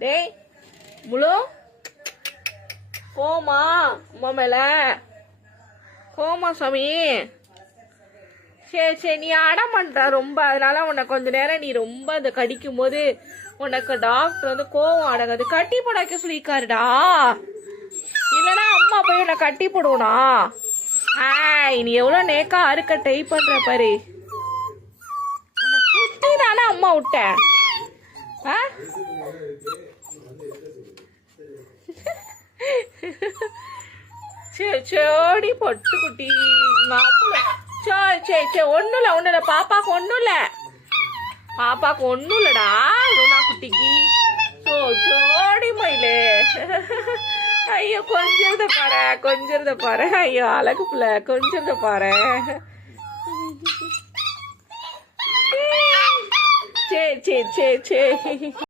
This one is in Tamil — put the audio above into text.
டேய் முழு கோமா அம்மா மேல கோமா சாமி. சரி சரி, நீ அடம் பண்ற ரொம்ப, அதனால உன்னை கொஞ்ச நேரம் நீ ரொம்ப அந்த கடிக்கும் போது உனக்கு டாக்டர் வந்து கோவம் அடங்காது, கட்டி போடாக்க சொல்லியிருக்காருடா. இல்லைன்னா அம்மா போய் உன்னை கட்டி போடுவனா? நீ எவ்வளோ நேக்கா அறுக்க ட்ரை பண்ற பாரு. குட்டி தானே அம்மா விட்டேன். சரி சரி பொட்டு குட்டி சரி சரி சரி, ஒன்றும் இல்லை பாப்பாக்கு ஒன்றும் இல்லை, பாப்பாக்கு ஒன்றும் இல்லைடா ருணா குட்டிக்கு. சோடி மயிலே. ஐயோ கொஞ்சிருந்த பாரு ஐயோ அழகு பிள்ளை கொஞ்சிருந்த பாரு. சரி சரி சரி சரி.